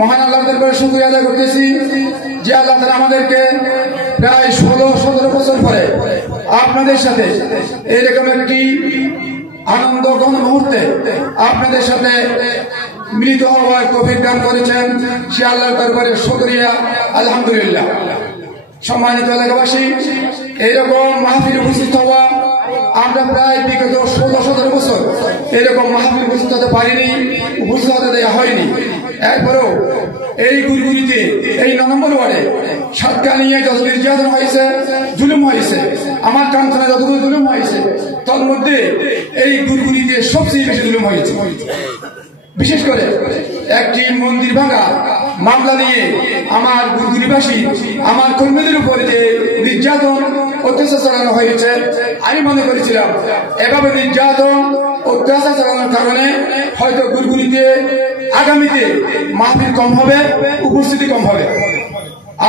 মহান আল্লাহর দরবারে শুকরিয়া আদায় করতেছি যে আল্লাহ তাআলা আমাদেরকে প্রায় 16-17 বছর পরে আপনাদের সাথে এরকম একটি আনন্দ ঘন মুহূর্তে আপনাদের সাথে মিলিত হওয়ার তৌফিক দান করেছেন। সে আল্লাহর দরবারে শুকরিয়া, আলহামদুলিল্লাহ। সম্মানিত এলাকাবাসী, এরকম মাহফিল উপস্থিত হওয়া আমরা প্রায় বিগত 16-17 বছর এরকম মাহফিল উপস্থিত হতে পারিনি, উপস্থিত হতে দেওয়া হয়নি। এরপরেও এই গুরগুরিতে এই 9 নম্বর ওয়ার্ডে সাতকানিয়ায় যত নির্যাতন হয়েছে, জুলুম হয়েছে, আমার কান্তনায় যতগুলো জুলুম হয়েছে, তার মধ্যে এই গুরগুরিতে সবচেয়ে বেশি জুলুম হয়েছে। বিশেষ করে একটি মন্দির ভাঙা মামলা নিয়ে আমার গুরগুরিবাসী, আমার কর্মীদের উপর যে নির্যাতন অত্যাচার চালানো হয়েছে, আমি মনে করেছিলাম এভাবে নির্যাতন অত্যাচার চালানোর কারণে হয়তো গুরগুরিতে আগামীতে মাহফিল কম হবে, উপস্থিতি কম হবে।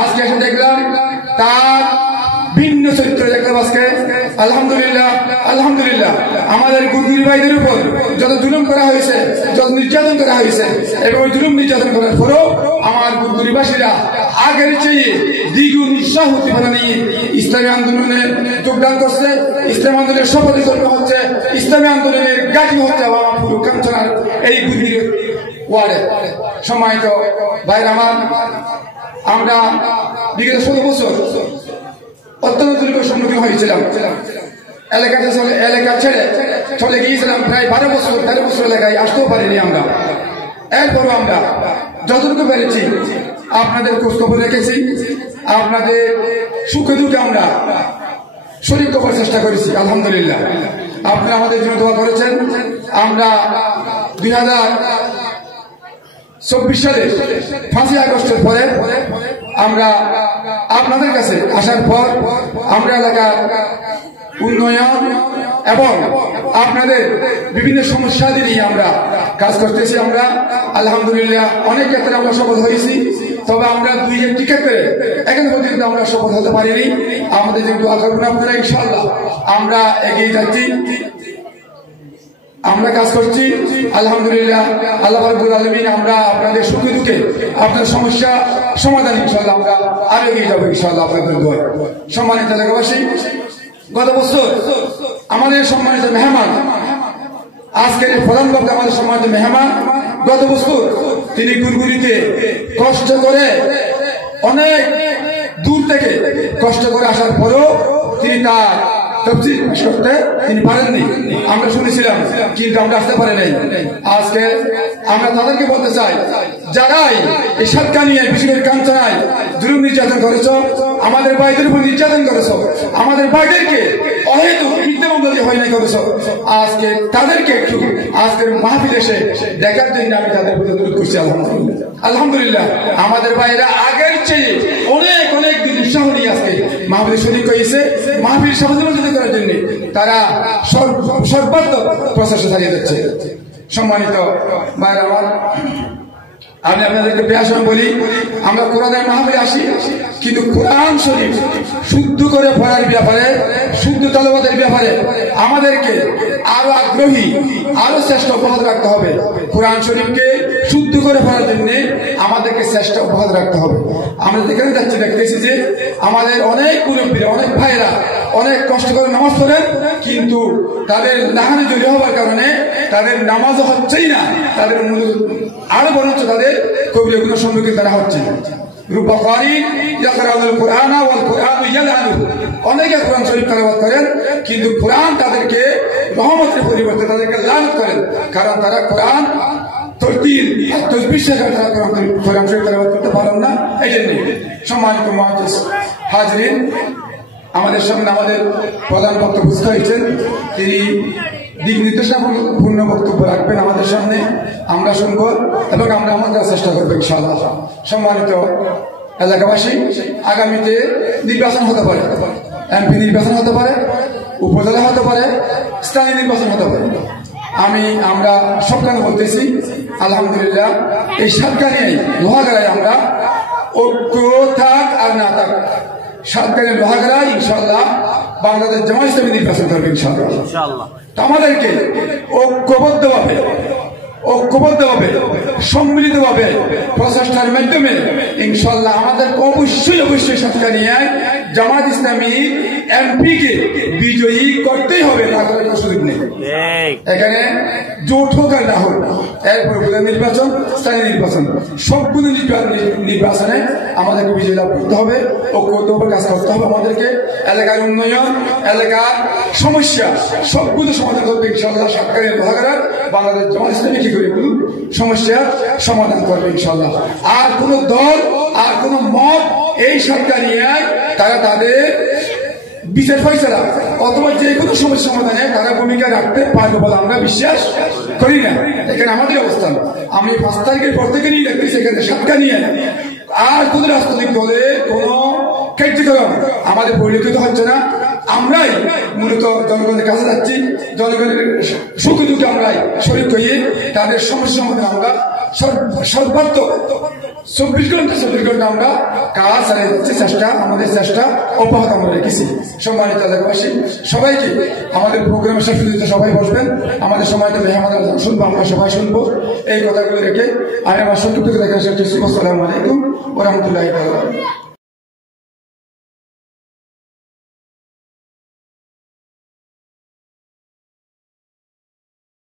আজকে এসে দেখলাম তার ভিন্ন চরিত্র দেখলাম আজকে। আলহামদুলিল্লাহ, আলহামদুলিল্লাহ। আমাদের গুরগুরি ভাইদের উপর যত জুলুম করা হয়েছে, যত নির্যাতন করা হয়েছে, এবং জুলুম নির্যাতন করার পরেও আমার গুরগুরিবাসীরা আগের চেয়ে দ্বিগুণ উৎসাহ উদ্দীপনা নিয়ে ইসলামী আন্দোলনে যোগদান করছে। ইসলামী আন্দোলনের শপথ গ্রহণ হচ্ছে, ইসলামী আন্দোলনের গাঠি হচ্ছে আমার পুরো কাঞ্চনার এই গুরগুরি ওয়ার্ডে। সম্মানিত ভাইরা আমার, আমরা বিগত 16 বছর অত্যন্ত দুর্যোগের সম্মুখীন হয়েছিলাম। এলাকা ছেড়ে চলে গিয়েছিলাম প্রায় 13 বছর এলাকায় আসতেও পারিনি আমরা। এরপরও আমরা যতটুকু পেরেছি আপনাদের খোঁজখবর রেখেছি, আপনাদের সুখে দুঃখে আমরা শরীর করার চেষ্টা করেছি। আলহামদুলিল্লাহ, আপনারা আমাদের জন্য দোয়া করেছেন। আমরা 2024 সালে 5ই আগস্টের পরে আমরা আপনাদের কাছে আসার পর আমরা এলাকার উন্নয়ন এবং আপনাদের বিভিন্ন সমস্যা নিয়ে আমরা কাজ করতেছি। আমরা আলহামদুলিল্লাহ অনেক ক্ষেত্রে আমরা সফল হয়েছি, তবে আমরা 2-1টি ক্ষেত্রে এখন পর্যন্ত আমরা সফল হতে পারিনি। আমাদের যে দোয়া করবেন আপনারা, ইনশাআল্লাহ আমরা এগিয়ে যাচ্ছি, আমরা কাজ করছি। আলহামদুলিল্লাহ, আল্লাহ রাব্বুল আলামিন আমরা আপনাদের সুখে দুঃখে আপনাদের সমস্যা সমাধান ইনশাআল্লাহ আমরা আরো এগিয়ে যাবো ইনশাআল্লাহ আপনাদের দোয়ায়। সম্মানিত এলাকাবাসী, গত বছর আমাদের সম্মানিত মেহমান, আজকের প্রধান বক্তা আমাদের সম্মানিত মেহমান, গত বছর তিনি গুরগুরিতে কষ্ট করে অনেক দূর থেকে কষ্ট করে আসার পরেও তিনি তার তফসির পেশ করতে তিনি পারেননি। আমরা শুনেছিলাম, কিন্তু আমরা আসতে পারি নাই। আজকে আমরা তাদেরকে বলতে চাই, যারাই এই সাতকানিয়ায়, বিশেষ করে কাঞ্চনায় জুলুম নির্যাতন করেছ, আমাদের ভাইদের উপর নির্যাতন করেছ, আমাদের ভাইদেরকে অহেতুক মিথ্যা মামলা দিয়ে হয় নাই করেছ, আজকে তাদেরকে একটু আজকের মাহফিল এসে দেখার জন্য আমি তাদের প্রতি অনুরোধ করছি। আলহামদুলিল্লাহ, আলহামদুলিল্লাহ, আমাদের ভাইরা আগের চেয়ে অনেক অনেক উৎসাহ নিয়ে আজকে মাহফিল শরীক হয়েছে। মাহফিল সমাধান করার জন্য তারা সর্বাত্মক প্রচেষ্টা চালিয়ে যাচ্ছে। সম্মানিত ভাইরা আমার, আমি আপনাদেরকে প্রায় সময় বলি, আমরা কোরআনের মাহফিলে আসি, কিন্তু কোরআন শরীফ শুদ্ধ করে পড়ার ব্যাপারে, শুদ্ধ তালাওয়াতের ব্যাপারে আমাদেরকে আরো আগ্রহী, আরো চেষ্টা অব্যাহত রাখতে হবে। কোরআন শরীফকে শুদ্ধ করে পড়ার জন্য আমাদেরকে চেষ্টা অব্যাহত রাখতে হবে। আমরা যেখানে যাচ্ছি দেখতেছি যে আমাদের অনেক মুরব্বীরা, অনেক ভাইরা অনেক কষ্ট করে নামাজ পড়েন, কিন্তু তাদের নাহানে জড়িয়ে হওয়ার কারণে তাদের নামাজও হচ্ছেই না, তাদের আরো বরঞ্চ তাদের কবিরা গুনার সম্মুখীন তারা হচ্ছে। অনেকে কোরআন শরীফ তেলাওয়াত করেন, কিন্তু কোরআন তাদেরকে রহমতের পরিবর্তে তাদেরকে লানত করেন, কারণ তারা কোরআন কোরআন শরীফ তেলাওয়াত করতে পারেন না। এই জন্য সম্মানিত মুআজ্জিজ হাজরিন, আমাদের সামনে আমাদের প্রধান বক্তব্য উপস্থিত হয়েছেন, তিনি দিক নির্দেশনাপূর্ণ বক্তব্য রাখবেন আমাদের সামনে। আমরা শুনব এবং আমরা আমাদের চেষ্টা করবো ইনশাআল্লাহ। সম্মানিত এলাকাবাসী, আগামীতে নির্বাচন হতে পারে, এমপি নির্বাচন হতে পারে, উপজেলা হতে পারে, স্থানীয় নির্বাচন হতে পারে। আমরা সবখানে বলতেছি, আলহামদুলিল্লাহ, এই সাতকানিয়ায় লোহাগাড়ায় আমরা ঐক্য থাক আর না থাক, সাতকানিয়া লোহাগাড়ায় ইনশাআল্লাহ বাংলাদেশ জামায়াত ইসলামী নির্বাচন করবে ইনশাআল্লাহ। আমাদেরকে ঐক্যবদ্ধভাবে ঐক্যবদ্ধভাবে সম্মিলিতভাবে প্রচেষ্টার মাধ্যমে ইনশাআল্লাহ আমাদের অবশ্যই সাথে নিয়ে জামাত ইসলামী এমপিকে বিজয়ী করতেই হবে, না করে কোনো সুযোগ নেই। এখানে জোট হোক আর না হোক, এরপর নির্বাচন, স্থানীয় নির্বাচন, সবগুলো নির্বাচনে আমাদেরকে বিজয় লাভ করতে হবে, ঐক্যবদ্ধভাবে কাজ করতে হবে। আমাদেরকে এলাকার উন্নয়ন, এলাকার সমস্যা সবগুলো সমাধান করবে ইনশাআল্লাহ। সরকারের ভাগার বাংলাদেশ জামাত ইসলামী কি করে সমস্যার সমাধান করবে ইনশাআল্লাহ। আর কোন দল আর কোন মত এই সরকার নিয়ে তারা তাদের বিচার ফয়সালা অথবা যে কোনো সমস্যা সমাধানে তারা ভূমিকা রাখতে পারবে বলে আমরা বিশ্বাস করি না। এখানে আমাদের অবস্থান, আমি 5 তারিখের পর থেকে নিয়ে রাখতেছি এখানে সরকার নিয়ে আর কোন রাজনৈতিক দলের কোন কার্যক্রম আমাদের পরিলক্ষিত হচ্ছে না। আমরাই মূলত জনগণের কাছে যাচ্ছি, জনগণের সুখ দুঃখে আমরাই শরীর হয়ে তাদের সমস্যা সমাধান আমরা সর্বাত্মক 24 ঘন্টা আমরা কাজ চালিয়ে যাচ্ছি। আমাদের চেষ্টা অব্যাহত আমরা রেখেছি। সম্মানিত এলাকাবাসী সবাইকে আমাদের প্রোগ্রামের শেষ পর্যন্ত সবাই বসবেন, আমাদের সময়টা আমাদের শুনবো, আমরা সবাই শুনবো। এই কথাগুলো রেখে আমি আমার সংক্ষিপ্ত দেখা শেষ করছি। আসসালামু আলাইকুম ওয়া রাহমাতুল্লাহি ওয়া বারাকাতুহু।